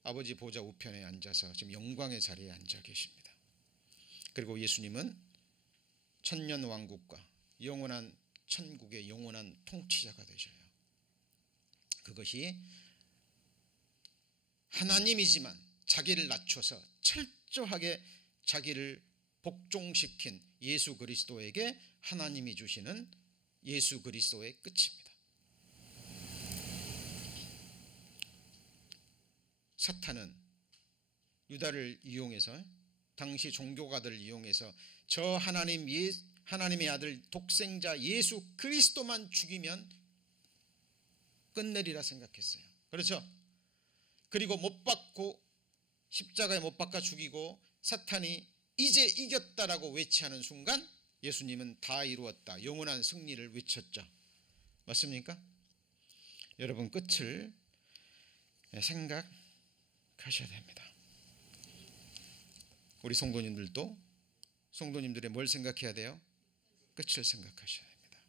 아버지 보좌 우편에 앉아서 지금 영광의 자리에 앉아 계십니다. 그리고 예수님은 천년 왕국과 영원한 천국의 영원한 통치자가 되셔요. 그것이 하나님이지만 자기를 낮춰서 철저하게 자기를 복종시킨 예수 그리스도에게 하나님이 주시는 예수 그리스도의 끝입니다. 사탄은 유다를 이용해서, 당시 종교가들을 이용해서 저 하나님의 아들 독생자 예수 그리스도만 죽이면 끝내리라 생각했어요. 그렇죠? 그리고 십자가에 못 박아 죽이고 사탄이 이제 이겼다라고 외치하는 순간 예수님은 다 이루었다, 영원한 승리를 외쳤죠. 맞습니까? 여러분, 끝을 생각하셔야 됩니다. 우리 성도님들의 뭘 생각해야 돼요? 끝을 생각하셔야 됩니다.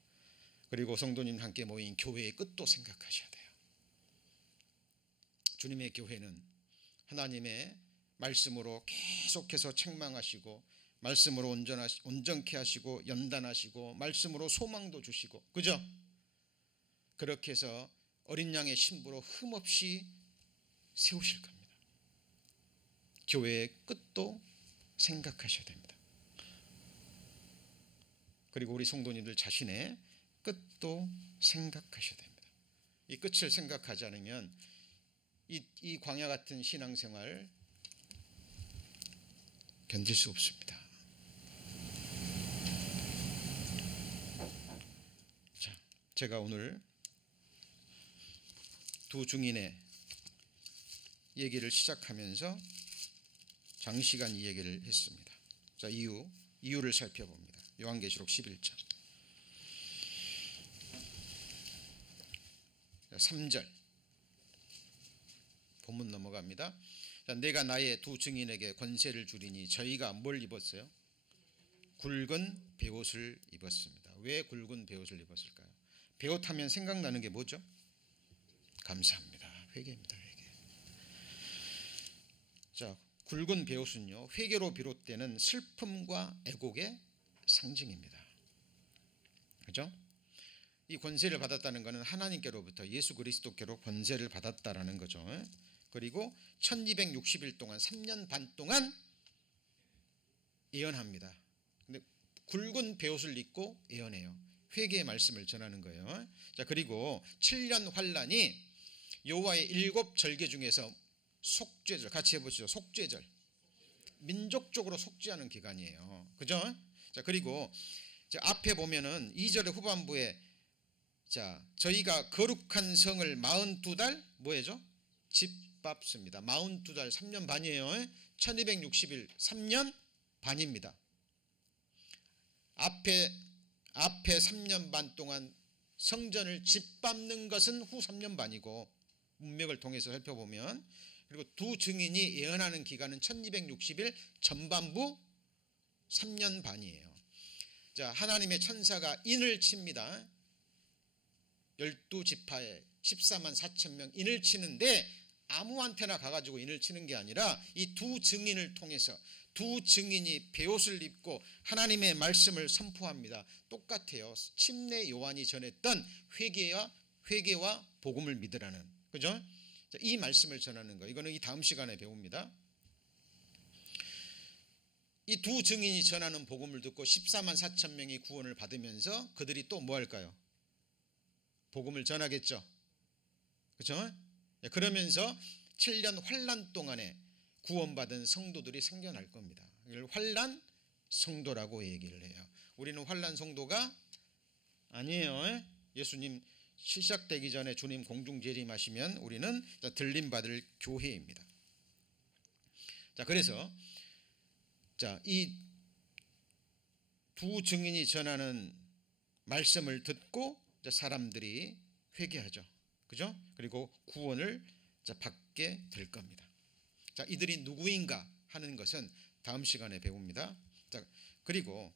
그리고 성도님 함께 모인 교회의 끝도 생각하셔야 돼요. 주님의 교회는 하나님의 말씀으로 계속해서 책망하시고, 말씀으로 온전케 하시고, 연단하시고, 말씀으로 소망도 주시고, 그죠? 그렇게 해서 어린 양의 신부로 흠없이 세우실 겁니다. 교회의 끝도 생각하셔야 됩니다. 그리고 우리 성도님들 자신의 끝도 생각하셔야 됩니다. 이 끝을 생각하지 않으면 이 광야 같은 신앙생활 견딜 수 없습니다. 자, 제가 오늘 두 증인의 얘기를 시작하면서 장시간 이 얘기를 했습니다. 자, 이유를 살펴봅니다. 요한계시록 11장 3절 본문 넘어갑니다. 자, 내가 나의 두 증인에게 권세를 주리니 저희가 뭘 입었어요? 굵은 베옷을 입었습니다. 왜 굵은 베옷을 입었을까요? 베옷하면 생각나는 게 뭐죠? 감사합니다. 회개입니다. 회개. 자, 굵은 베옷은요, 회개로 비롯되는 슬픔과 애곡의 상징입니다. 그죠? 이 권세를 받았다는 것은 하나님께로부터 예수 그리스도께로 권세를 받았다라는 거죠. 그리고 1260일 동안 3년 반 동안 예언합니다. 근데 굵은 베옷을 입고 예언해요. 회개의 말씀을 전하는 거예요. 자, 그리고 7년 환란이 여호와의 7절개 중에서 속죄절, 같이 해보시죠. 속죄절, 민족적으로 속죄하는 기간이에요. 그죠? 자, 그리고 앞에 보면은 2절의 후반부에 자, 저희가 거룩한 성을 42달 뭐해죠? 집밥습니다. 42달 3년 반이에요. 1260일 3년 반입니다. 앞에 3년 반 동안 성전을 짓밟는 것은 후 3년 반이고, 문맥을 통해서 살펴보면, 그리고 두 증인이 예언하는 기간은 1260일, 전반부 3년 반이에요. 자, 하나님의 천사가 인을 칩니다. 12지파에 14만 4천 명 인을 치는데, 아무한테나 가가지고 인을 치는 게 아니라 이 두 증인을 통해서 두 증인이 베옷을 입고 하나님의 말씀을 선포합니다. 똑같아요. 침례 요한이 전했던 회개와 복음을 믿으라는, 그죠? 이 말씀을 전하는 거, 이거는 이 다음 시간에 배웁니다. 이 두 증인이 전하는 복음을 듣고 14만 4천 명이 구원을 받으면서 그들이 또 뭐 할까요? 복음을 전하겠죠. 그렇죠? 그러면서 7년 환란 동안에 구원받은 성도들이 생겨날 겁니다. 이걸 환란 성도라고 얘기를 해요. 우리는 환란 성도가 아니에요. 예수님 시작되기 전에 주님 공중 재림하시면 우리는 들림 받을 교회입니다. 자, 그래서 이 두 증인이 전하는 말씀을 듣고 사람들이 회개하죠. 그죠? 그리고 구원을 받게 될 겁니다. 자, 이들이 누구인가 하는 것은 다음 시간에 배웁니다. 자, 그리고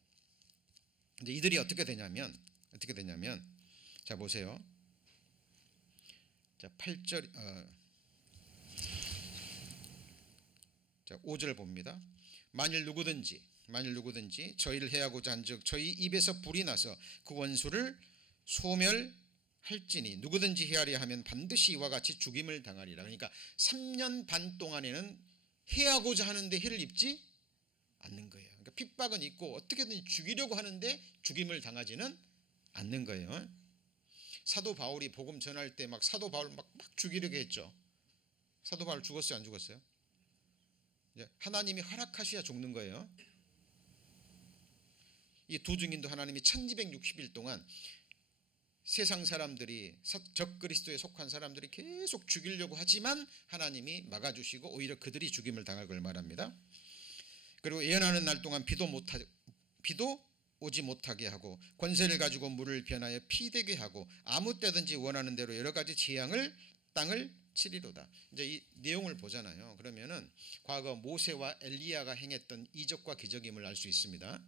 이제 이들이 어떻게 되냐면 자, 보세요. 자, 8절 자, 5절 봅니다. 만일 누구든지 저희를 해하고자 한즉 저희 입에서 불이 나서 그 원수를 소멸할지니 누구든지 해하려 하면 반드시 이와 같이 죽임을 당하리라. 그러니까 3년 반 동안에는 해하고자 하는데 해를 입지 않는 거예요. 그러니까 핍박은 있고 어떻게든 죽이려고 하는데 죽임을 당하지는 않는 거예요. 사도 바울이 복음 전할 때 막 사도 바울 막 죽이려고 했죠. 사도 바울 죽었어요, 안 죽었어요? 하나님이 허락하셔야 죽는 거예요. 이 두 증인도 하나님이 1260일 동안 세상 사람들이, 적그리스도에 속한 사람들이 계속 죽이려고 하지만 하나님이 막아주시고 오히려 그들이 죽임을 당할 걸 말합니다. 그리고 예언하는 날 동안 비도 오지 못하게 하고 권세를 가지고 물을 변하여 피되게 하고 아무 때든지 원하는 대로 여러 가지 재앙을 땅을 치리로다. 이제 이 내용을 보잖아요. 그러면은 과거 모세와 엘리야가 행했던 이적과 기적임을 알 수 있습니다.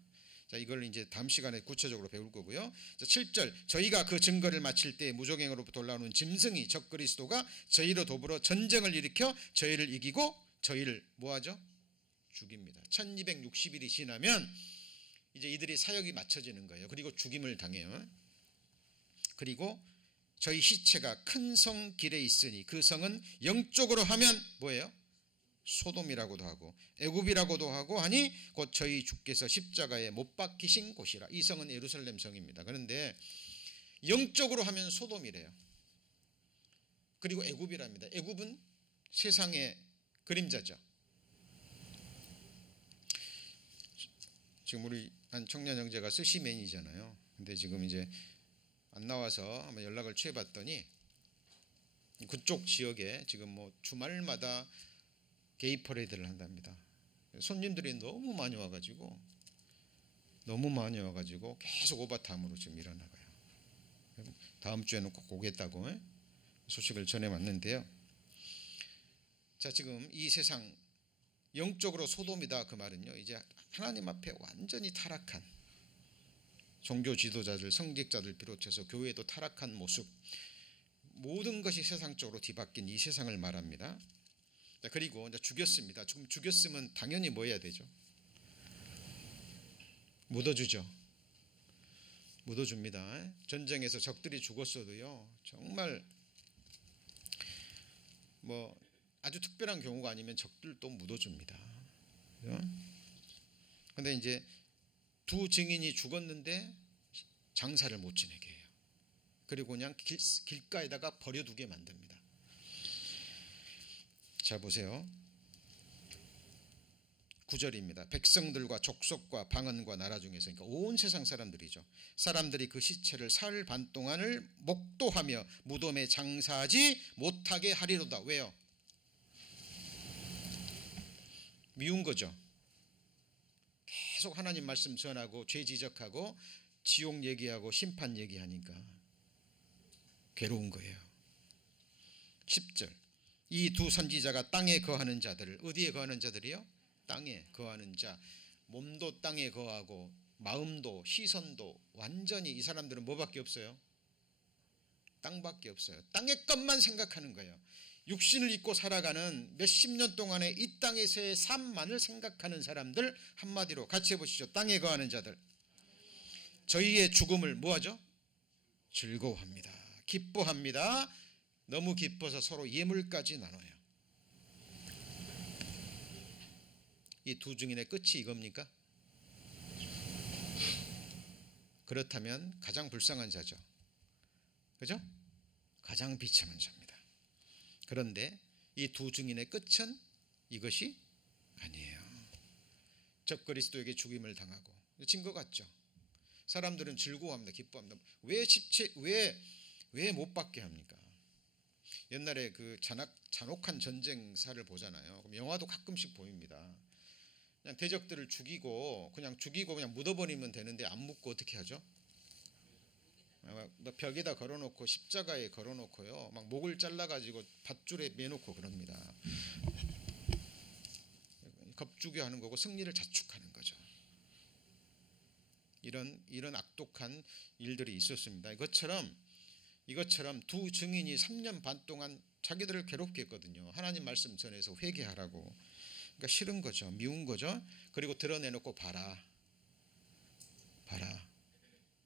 자, 이걸 이제 다음 시간에 구체적으로 배울 거고요. 자, 7절 저희가 그 증거를 마칠 때 무적행으로부터 올라오는 짐승이 적그리스도가 저희로 더불어 전쟁을 일으켜 저희를 이기고 저희를 뭐하죠? 죽입니다. 1260일이 지나면 이제 이들이 사역이 맞춰지는 거예요. 그리고 죽임을 당해요. 그리고 저희 시체가 큰 성 길에 있으니 그 성은 영적으로 하면 뭐예요? 소돔이라고도 하고 애굽이라고도 하고 하니 곧 저희 주께서 십자가에 못 박히신 곳이라. 이 성은 예루살렘 성입니다. 그런데 영적으로 하면 소돔이래요. 그리고 애굽이랍니다. 애굽은 세상의 그림자죠. 지금 우리 한 청년 형제가 스시맨이잖아요. 근데 지금 이제 안 나와서 한번 연락을 취해봤더니 그쪽 지역에 지금 뭐 주말마다 게이 퍼레이드를 한답니다. 손님들이 너무 많이 와가지고 계속 오버타임으로 지금 일어나가요. 다음 주에는 꼭 오겠다고 소식을 전해왔는데요. 자, 지금 이 세상 영적으로 소돔이다 그 말은요, 이제 하나님 앞에 완전히 타락한 종교 지도자들, 성직자들 비롯해서 교회도 타락한 모습, 모든 것이 세상적으로 뒤바뀐 이 세상을 말합니다. 자, 그리고 이제 죽였습니다. 지금 죽였으면 당연히 뭐 해야 되죠? 묻어줍니다. 전쟁에서 적들이 죽었어도요, 정말 뭐 아주 특별한 경우가 아니면 적들도 묻어줍니다. 그런데 이제 두 증인이 죽었는데 장사를 못 지내게 해요. 그리고 그냥 길가에다가 버려두게 만듭니다. 자, 보세요. 9절입니다. 백성들과 족속과 방언과 나라 중에서, 그러니까 온 세상 사람들이죠. 사람들이 그 시체를 사흘 반 동안을 목도하며 무덤에 장사하지 못하게 하리로다. 왜요? 미운 거죠. 계속 하나님 말씀 전하고 죄 지적하고 지옥 얘기하고 심판 얘기하니까 괴로운 거예요. 10절 이 두 선지자가 땅에 거하는 자들을, 어디에 거하는 자들이요? 땅에 거하는 자. 몸도 땅에 거하고 마음도 시선도 완전히 이 사람들은 뭐밖에 없어요? 땅밖에 없어요. 땅의 것만 생각하는 거예요. 육신을 입고 살아가는 몇십 년 동안의 이 땅에서의 삶만을 생각하는 사람들, 한마디로 같이 해보시죠. 땅에 거하는 자들. 저희의 죽음을 뭐하죠? 즐거워합니다. 기뻐합니다. 너무 기뻐서 서로 예물까지 나눠요. 이 두 증인의 끝이 이겁니까? 그렇다면 가장 불쌍한 자죠. 그죠? 가장 비참한 자입니다. 그런데 이 두 증인의 끝은 이것이 아니에요. 적 그리스도에게 죽임을 당하고 진 것 같죠. 사람들은 즐거워합니다. 기뻐합니다. 왜 못 받게 합니까? 옛날에 그 잔혹한 전쟁사를 보잖아요. 그럼 영화도 가끔씩 보입니다. 그냥 대적들을 죽이고 그냥 묻어버리면 되는데 안 묻고 어떻게 하죠? 벽에다 걸어놓고 십자가에 걸어놓고요, 막 목을 잘라가지고 밧줄에 매놓고 그럽니다. 겁주게 하는 거고 승리를 자축하는 거죠. 이런 악독한 일들이 있었습니다. 이것처럼 두 증인이 3년 반 동안 자기들을 괴롭게 했거든요. 하나님 말씀 전해서 회개하라고. 그러니까 싫은 거죠. 미운 거죠. 그리고 드러내놓고 봐라.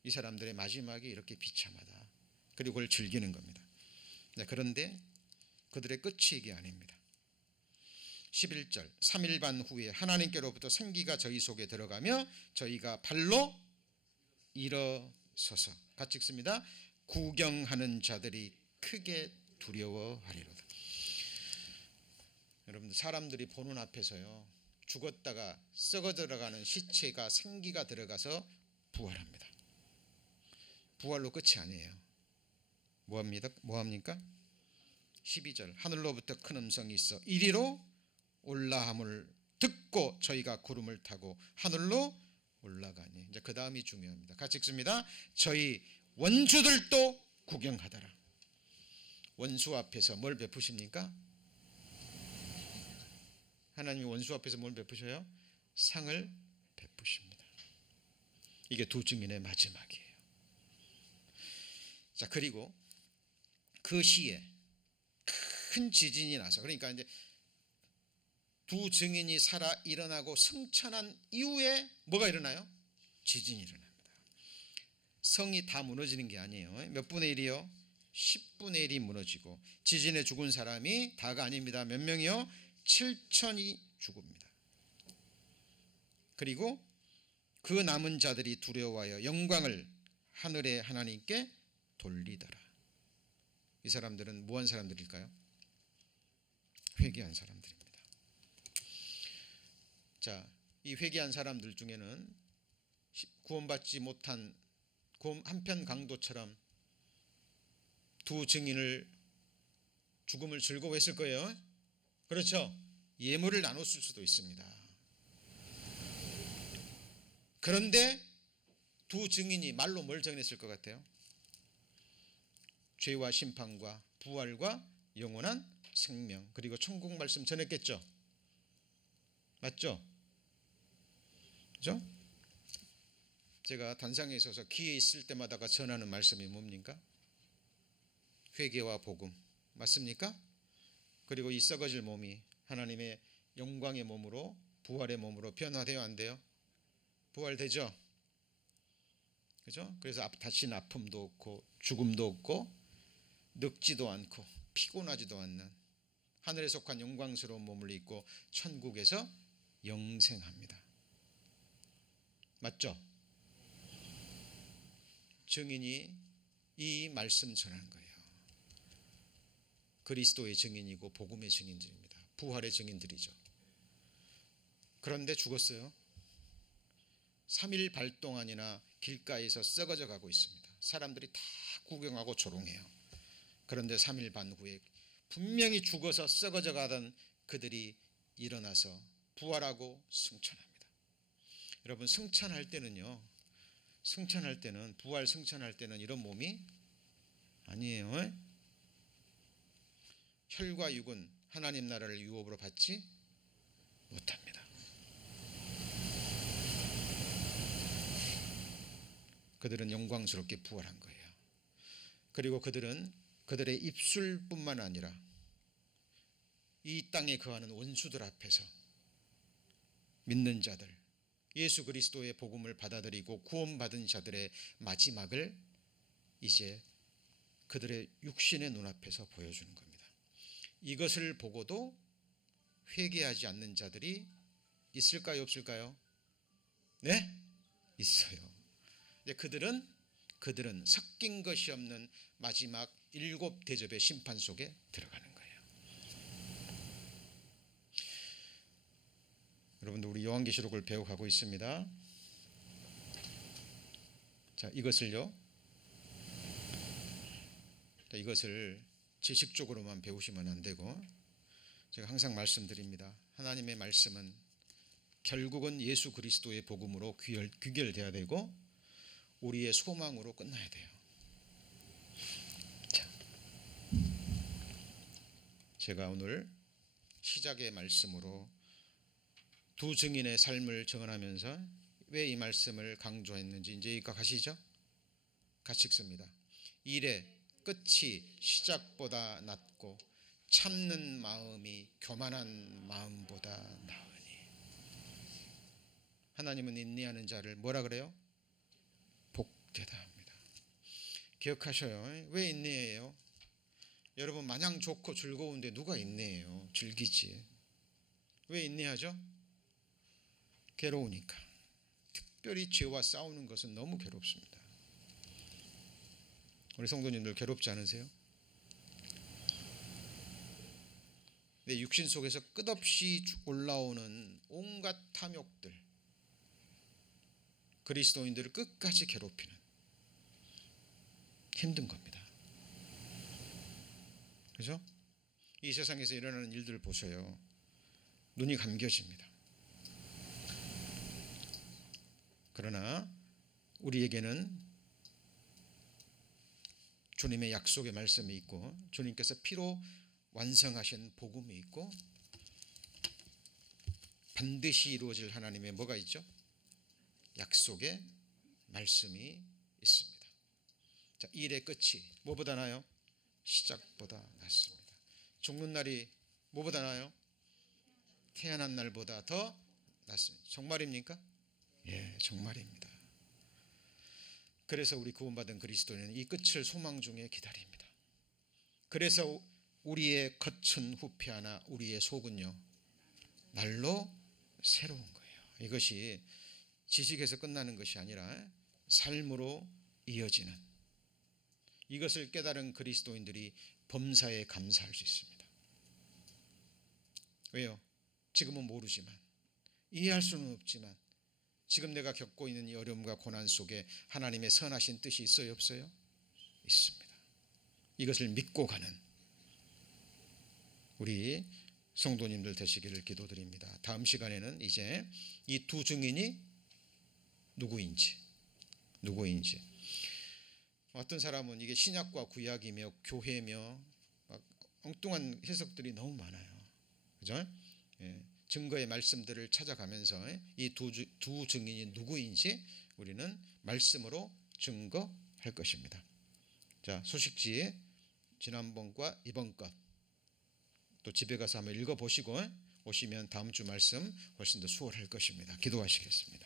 이 사람들의 마지막이 이렇게 비참하다. 그리고 그걸 즐기는 겁니다. 그런데 그들의 끝이 이게 아닙니다. 11절 3일 반 후에 하나님께로부터 생기가 저희 속에 들어가며 저희가 발로 일어서서, 같이 읽습니다. 구경하는 자들이 크게 두려워하리로다. 여러분들, 사람들이 보는 앞에서요, 죽었다가 썩어 들어가는 시체가 생기가 들어가서 부활합니다. 부활로 끝이 아니에요. 뭐합니까? 12절 하늘로부터 큰 음성이 있어 이리로 올라함을 듣고 저희가 구름을 타고 하늘로 올라가니. 이제 그 다음이 중요합니다. 같이 읽습니다. 저희 원수들도 구경하더라. 원수 앞에서 뭘 베푸십니까? 하나님이 원수 앞에서 뭘 베푸셔요? 상을 베푸십니다. 이게 두 증인의 마지막이에요. 자, 그리고 그 시에 큰 지진이 나서, 그러니까 이제 두 증인이 살아 일어나고 승천한 이후에 뭐가 일어나요? 지진이 일어납니다. 성이 다 무너지는 게 아니에요. 몇 분의 1이요? 10분의 1이 무너지고, 지진에 죽은 사람이 다가 아닙니다. 몇 명이요? 7천이 죽습니다. 그리고 그 남은 자들이 두려워하여 영광을 하늘의 하나님께 돌리더라. 이 사람들은 뭐한 사람들일까요? 회개한 사람들입니다. 자, 이 회개한 사람들 중에는 구원받지 못한 한편 강도처럼 두 증인을 죽음을 즐거워했을 거예요. 그렇죠? 예물을 나눴을 수도 있습니다. 그런데 두 증인이 말로 뭘 정했을 것 같아요? 죄와 심판과 부활과 영원한 생명, 그리고 천국 말씀 전했겠죠? 맞죠? 그죠? 제가 단상에 있어서 기회 있을 때마다가 전하는 말씀이 뭡니까? 회개와 복음, 맞습니까? 그리고 이 썩어질 몸이 하나님의 영광의 몸으로, 부활의 몸으로 변화되어 안 돼요? 부활되죠? 그죠? 그래서 다신 아픔도 없고 죽음도 없고 늙지도 않고 피곤하지도 않는 하늘에 속한 영광스러운 몸을 입고 천국에서 영생합니다. 맞죠? 증인이 이 말씀 전하는 거예요. 그리스도의 증인이고 복음의 증인들입니다. 부활의 증인들이죠. 그런데 죽었어요. 3일 반 동안이나 길가에서 썩어져 가고 있습니다. 사람들이 다 구경하고 조롱해요. 그런데 3일 반 후에 분명히 죽어서 썩어져 가던 그들이 일어나서 부활하고 승천합니다. 여러분 승천할 때는요, 승천할 때는, 부활 승천할 때는 이런 몸이 아니에요. 혈과 육은 하나님 나라를 유업으로 받지 못합니다. 그들은 영광스럽게 부활한 거예요. 그리고 그들은 그들의 입술뿐만 아니라 이 땅에 거하는 원수들 앞에서 믿는 자들, 예수 그리스도의 복음을 받아들이고 구원받은 자들의 마지막을 이제 그들의 육신의 눈앞에서 보여주는 겁니다. 이것을 보고도 회개하지 않는 자들이 있을까요, 없을까요? 네? 있어요. 그들은 섞인 것이 없는 마지막 7 대접의 심판 속에 들어가는 거예요. 여러분들 우리 요한계시록을 배워가고 있습니다. 자, 이것을 지식적으로만 배우시면 안 되고, 제가 항상 말씀드립니다. 하나님의 말씀은 결국은 예수 그리스도의 복음으로 귀결돼야 되고 우리의 소망으로 끝나야 돼요. 자, 제가 오늘 시작의 말씀으로 두 증인의 삶을 정언하면서 왜 이 말씀을 강조했는지 이제 이해가시죠? 같이 읽습니다. 일의 끝이 시작보다 낫고 참는 마음이 교만한 마음보다 나으니. 하나님은 인내하는 자를 뭐라 그래요? 복되다 합니다. 기억하셔요. 왜 인내해요? 여러분 마냥 좋고 즐거운데 누가 인내해요? 즐기지. 왜 인내하죠? 괴로우니까. 특별히 죄와 싸우는 것은 너무 괴롭습니다. 우리 성도님들 괴롭지 않으세요? 내 육신 속에서 끝없이 올라오는 온갖 탐욕들, 그리스도인들을 끝까지 괴롭히는, 힘든 겁니다. 그죠? 이 세상에서 일어나는 일들을 보셔요. 눈이 감겨집니다. 그러나 우리에게는 주님의 약속의 말씀이 있고 주님께서 피로 완성하신 복음이 있고 반드시 이루어질 하나님의 뭐가 있죠? 약속의 말씀이 있습니다. 자, 일의 끝이 뭐보다 나요? 시작보다 낫습니다. 죽는 날이 뭐보다 나요? 태어난 날보다 더 낫습니다. 정말입니까? 예, 정말입니다. 그래서 우리 구원받은 그리스도인은 이 끝을 소망 중에 기다립니다. 그래서 우리의 겉은 후패하나 우리의 속은요 날로 새로운 거예요. 이것이 지식에서 끝나는 것이 아니라 삶으로 이어지는, 이것을 깨달은 그리스도인들이 범사에 감사할 수 있습니다. 왜요? 지금은 모르지만, 이해할 수는 없지만 지금 내가 겪고 있는 이 어려움과 고난 속에 하나님의 선하신 뜻이 있어요, 없어요? 있습니다. 이것을 믿고 가는 우리 성도님들 되시기를 기도드립니다. 다음 시간에는 이제 이 두 증인이 누구인지 어떤 사람은 이게 신약과 구약이며 교회며 막 엉뚱한 해석들이 너무 많아요. 그죠? 예, 증거의 말씀들을 찾아가면서 이 두 증인이 누구인지 우리는 말씀으로 증거할 것입니다. 자, 소식지 지난번과 이번 것 또 집에 가서 한번 읽어보시고 오시면 다음 주 말씀 훨씬 더 수월할 것입니다. 기도하시겠습니다.